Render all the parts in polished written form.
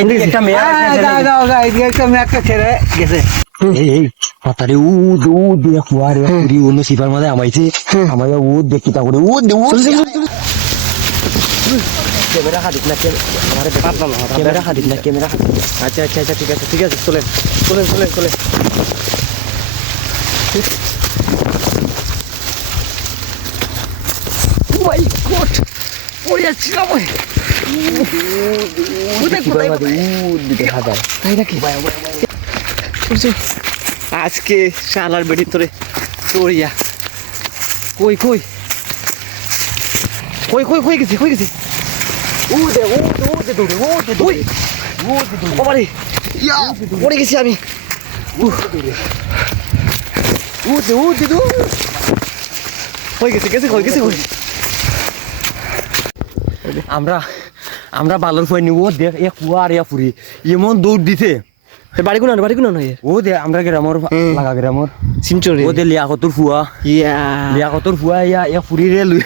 একটা মেয়ে একটা মেয়েটা ছেড়ে গেছে। এই পাতারে ও দিয়ে কুয়ারে পুরি অন্য সিপার মাঝে আমাইছে আমায় ও দেখি তা করে ও ক্যামেরা হাদিক না ক্যামেরা হাদিক না ক্যামেরা। আচ্ছা আচ্ছা আচ্ছা ঠিক আছে ঠিক আছে, চলেন চলেন চলেন চলেন। মাই গড পড়ে যাচ্ছিলাম ওই দেখা যায় তাই নাকি? আজকে শালার বেটির তোরে তোরিয়া কই কই কই কই কই গেছে কই গেছে? ও দে দৌড়ে ওই বাবারে পড়ে গেছি আমি। হয়ে গেছে গেছে কই গেছে কই? আমরা বালর ফুয়াই নিব দেখ এ কুয়া আর ফুরি এমন দৌড় দিতে। বাড়ি কোন নয়? ও দে আমরা গ্রামর লাগা গ্রামর সিমচরে ও দে লিয়াকতর ফুয়া লিয়াকতর ফুয়া ইয়া ফুরি রে লুই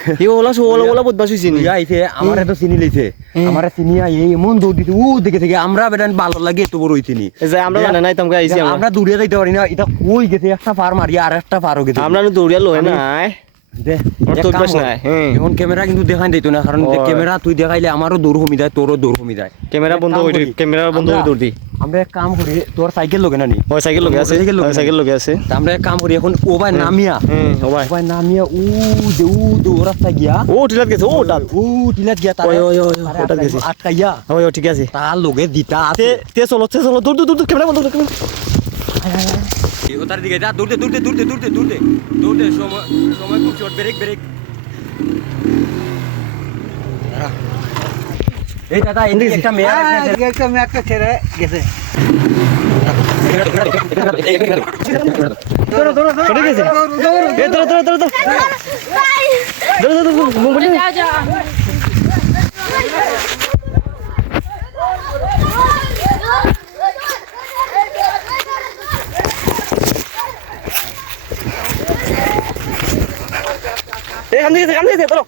ওলা বদমাশ হইছে নি। ইয়া আইছে আমারে তো চিনি লইছে আমারে চিনিয়া এই এমন দৌড় দিতে ও দেখে থেকে আমরা বেটান ভালো লাগে এত বড় হইতিনি যে আমরা জানা নাই তোমকে আইছি আমরা দৌড়িয়া যাইতে পারি না। এটা কই গেছে একটা পার মারিয়া আর একটা পারও গেছে আমরা দৌড়িয়া লয় নাই দে এখন ক্যামেরা কিন্তু দেখাই দিত না কারণ ক্যামেরা তুই দেখাইলে আমারও দৌড় কমি যায় তোরও দৌড় কমি যায়। ক্যামেরা বন্ধ হই দৌড় দি। আমরা এক কাম করি তোর সাইকেল লগে না নি ওই সাইকেল লগে আছে আমরা এক কাম করি এখন ওবাই নামিয়া ওবাই নামিয়া দে রাস্তা গিয়া ও টিলাত গেছে টিলাত গিয়া তার ওটা গেছে আটকাইয়া ওই ঠিক আছে তার লগে দিতা তে চলো দৌড় ক্যামেরা বন্ধ কর। ওটার দিকে যা দৌড়তে সময় খুব শর্ট ব্রেক এই দাদা এদিকে একটা মেয়েটা ছেড়ে গেছে। এখান থেকে ধরো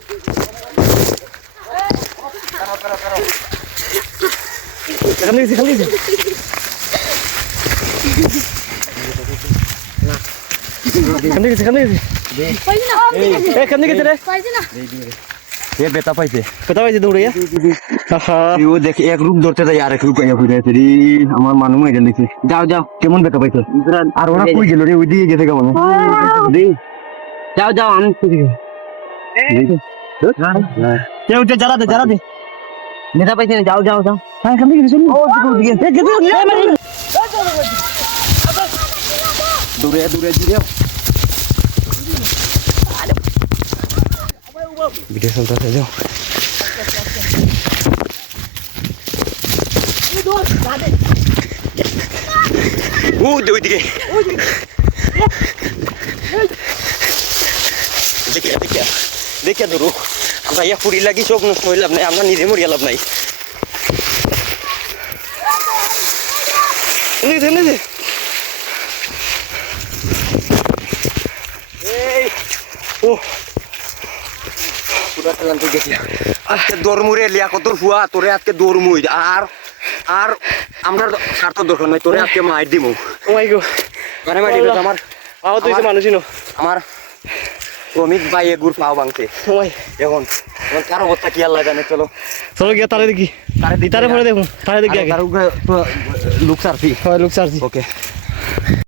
এখান থেকে এ বেটা পাইছে দৌড়াইয়া ও দেখে এক রূপ ধরতে যাই আরেক রূপ আইয়া ফিরে আছে রে আমার মানুষ মেরে লিখে যাও কেমন বেটা পাইছো আর ওরা কই গেল রে ওই দিকে গেছে কেমন যাও আমি কেউ যারা দে নেতা পাইছে যাও হ্যাঁ এখান থেকে দূরে ভিডিও চলতে যাও ওইদিকে দেখিয়া ধরো আমরা ইয়া ফুরি লাগি চোখ নষ্ট হয়ে লাভ নাই আমরা নিজে মরিয়া লাভ নাই। আজকে দৌড়মুড়ে লিয়া কত ফুয়া তোরে আজকে দৌড়মুই আর আমরা স্বার্থ দরকার নাই তোরে আজকে মাইর দিমু আমার মানুষই আমার শ্রমিক ভাই এগুর পাও ভাঙছে এখন কার অবস্থা কি আল্লাহ জানে। চলো গিয়া তারে দেখি তারে পরে দেখুন তারে দেখি লুক সারছি ওকে।